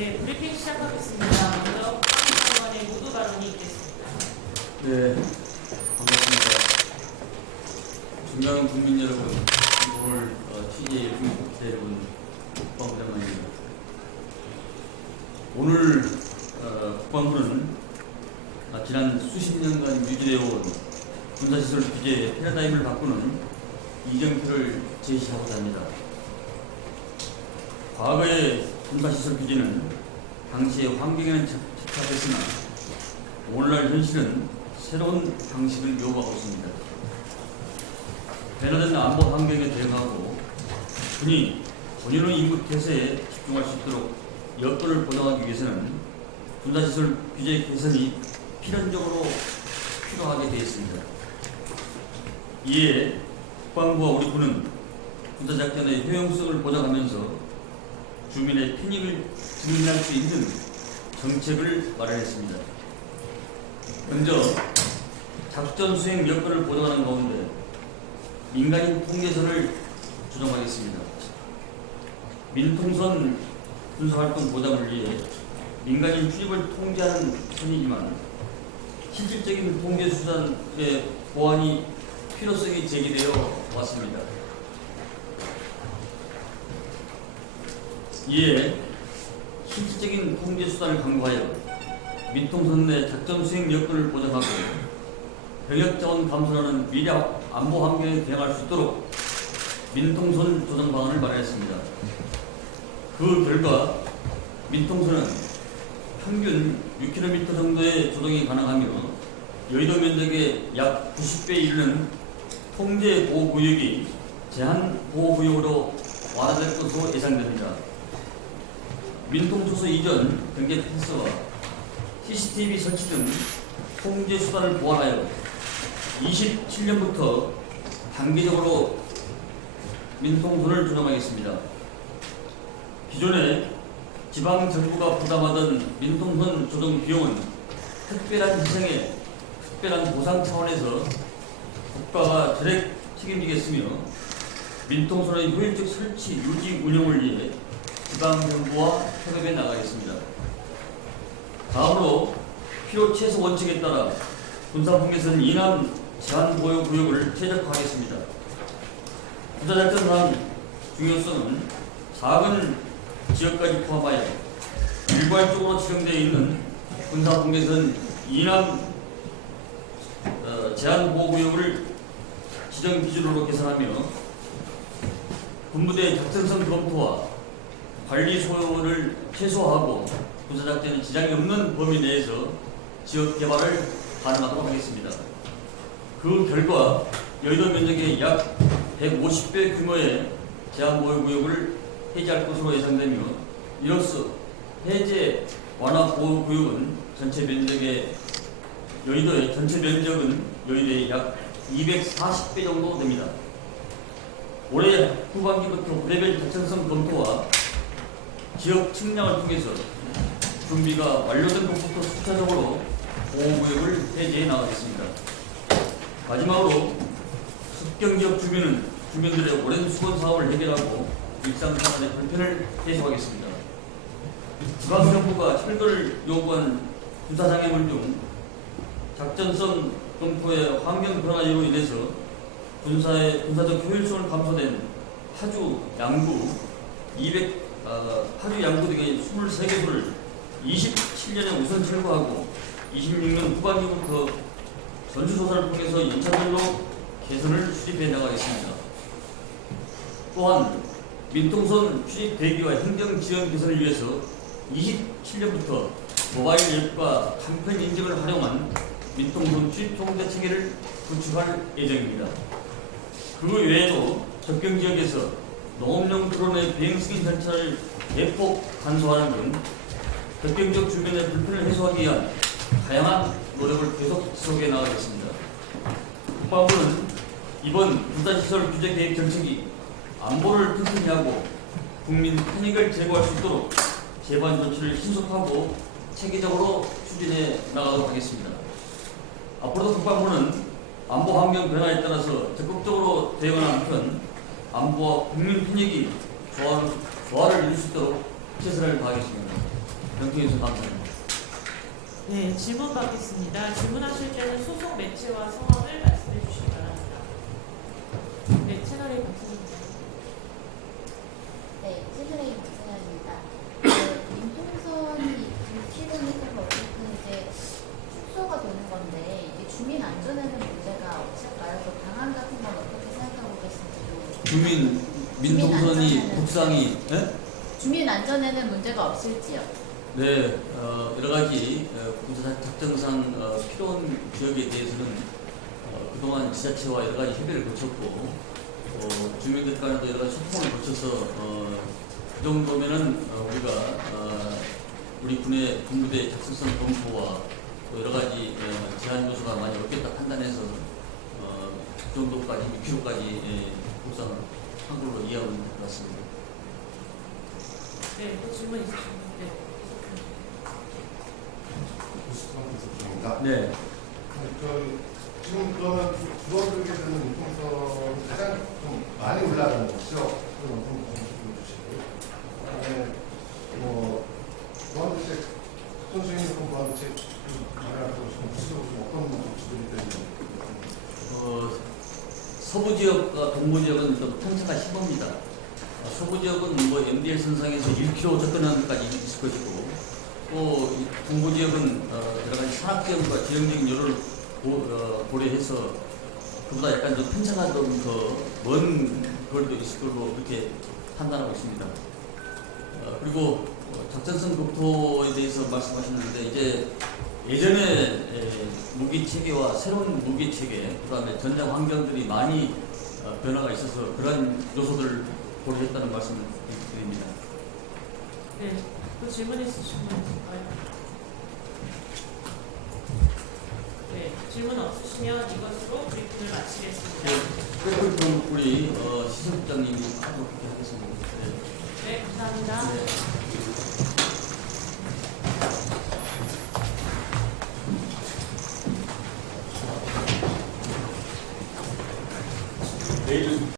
네, 브리핑 시작하겠습니다. 먼저 국방장관의 모두 발언이 있겠습니다. 네, 반갑습니다. 존경하는 국민 여러분, 오늘 TJ 국민국회 여러분, 국방장관입니다. 오늘 국방부는 지난 수십 년간 유지되어 온 군사시설 규제의 패러다임을 바꾸는 이정표를 제시하고자 합니다. 과거의 군사시설 규제는 당시의 환경에는 적합했으나 오늘날 현실은 새로운 방식을 요구하고 있습니다. 변화된 안보 환경에 대응하고 본인의 임무 태세에 집중할 수 있도록 여건을 보장하기 위해서는 군사시설 규제 개선이 필연적으로 필요하게 되어 있습니다. 이에 국방부와 우리 군은 군사작전의 효용성을 보장하면서 주민의 편익을 증진할 수 있는 정책을 마련했습니다. 먼저 작전 수행 여건을 보장하는 가운데 민간인 통제선을 조정하겠습니다. 민통선 군사활동 보장을 위해 민간인 출입을 통제하는 선이지만 실질적인 통제 수단의 보완이 필요성이 제기되어 왔습니다. 이에 실질적인 통제 수단을 강구하여 민통선 내 작전 수행 여건을 보장하고 병역 자원 감소라는 미래 안보 환경에 대응할 수 있도록 민통선 조정 방안을 마련했습니다. 그 결과 민통선은 평균 6km 정도의 조정이 가능하며 여의도 면적의 약 90배에 이르는 통제 보호구역이 제한 보호구역으로 완화될 것으로 예상됩니다. 민통초소 이전 경계 펜스와 CCTV 설치 등 통제 수단을 보완하여 27년부터 단기적으로 민통선을 조정하겠습니다. 기존에 지방정부가 부담하던 민통선 조정 비용은 특별한 희생에 특별한 보상 차원에서 국가가 전액 책임지겠으며 민통선의 효율적 설치, 유지, 운영을 위해 지방정부와 협업해 나가겠습니다. 다음으로 필요 최소 원칙에 따라 군사분계선 이남 제한보호구역을 최적화하겠습니다. 군사작전상 중요성은 작은 지역까지 포함하여 일괄적으로 지정되어 있는 군사분계선 이남 제한보호구역을 지정 기준으로 개선하며 군부대 작전성 검토와 관리 소요를 최소화하고 군사작전에 지장이 없는 범위 내에서 지역 개발을 가능하도록 하겠습니다. 그 결과 여의도 면적의 약 150배 규모의 제한보호구역을 해제할 것으로 예상되며 이로써 해제 완화 보호구역은 여의도의 전체 면적은 여의도의 약 240배 정도 됩니다. 올해 후반기부터 구대별 작전성 검토와 지역 측량을 통해서 준비가 완료된 것부터 순차적으로 보호구역을 해제해 나가겠습니다. 마지막으로 습경지역 주민들의 오랜 수건 사업을 해결하고 일상생활의 불편을 해소하겠습니다. 지방정부가 철거를 요구한 군사장애물 중 작전성 검토의 환경 변화로 인해서 군사적 효율성을 감소된 파주, 양구 등의 23개소를 27년에 우선 철거하고 26년 후반기부터 전수조사를 통해서 연차별로 개선을 수립해 나가겠습니다. 또한 민통선 출입 대기와 행정 지원 개선을 위해서 27년부터 모바일 앱과 간편 인증을 활용한 민통선 출입 통제 체계를 구축할 예정입니다. 그 외에도 접경 지역에서 농업용 드론의 비행 승인 절차를 대폭 간소화하는 등 접경 지역 주민의 불편을 해소하기 위한 다양한 노력을 계속 지속해 나가겠습니다. 국방부는 이번 군사시설 규제 계획 정책이 안보를 튼튼히 하고 국민 편익을 제고할 수 있도록 제반 조치를 신속하고 체계적으로 추진해 나가도록 하겠습니다. 앞으로도 국방부는 안보 환경 변화에 따라서 적극적으로 대응하는 한편 안보와 국민 편익이 조화를 이룰 수 있도록 최선을 다하겠습니다. 경청해 주셔서 감사합니다. 네, 질문 받겠습니다. 질문하실 때는 소속 매체와 성함을 말씀해 주시기 바랍니다. 네, 채널A 박사님. 네, 채널A 박사입니다. 민통선이 불필요했던 거 어쨌든 이제 축소가 되는 건데 이게 주민 안전에는 문제가 없을까요? 그 방안 같은 건 어떻게 생각하고 계신지도. 민통선이 안전에는- 국상이 예? 주민 안전에는 문제가 없을지요? 네, 여러 가지 군사 작전상 필요한 지역에 대해서는 그동안 지자체와 여러 가지 협의를 거쳤고 주민들 간에도 여러 가지 소통을 거쳐서 그 정도면은 우리가 우리 군의 군부대 작성성 검토와 또 여러 가지 제한 요소가 많이 없겠다 판단해서 그 정도까지 6km까지 국상을 한 걸로 이해하고 있는 것 같습니다. 네, 또 질문 있으십니까? 네. 네. 지금 그러면 줄어들게 되는 유통성이 가장 좀 많이 올라가는 것이죠. 그럼 좀 공식으로 주시고. 그다음에 보안대책 선수님 보안대책 말하고 좀 구체적으로 좀 어떤 조치들이 되는지. 서부 지역과 동부 지역은 좀 편차가 심합니다. 서부 지역은 뭐 MDL 선상에서 1km 접근하는 데까지 있을 것이고, 또 동부 지역은 여러 가지 산악 지역과 지형적인 요를 고려해서 그보다 약간 좀 편차가 좀 더 먼 거리도 있을 걸로 그렇게 판단하고 있습니다. 그리고 작전성 검토에 대해서 말씀하셨는데 이제 예전에 무기 체계와 새로운 무기 체계, 그다음에 전장 환경들이 많이 변화가 있어서 그런 요소들을 고려했다는 말씀을 드립니다. 네, 또 질문 있으신 분 있을까요? 네, 질문 없으시면 이것으로 브리핑을 마치겠습니다. 그럼 우리 시설국장님이 하도록 하겠습니다. 네. 네, 감사합니다. 네.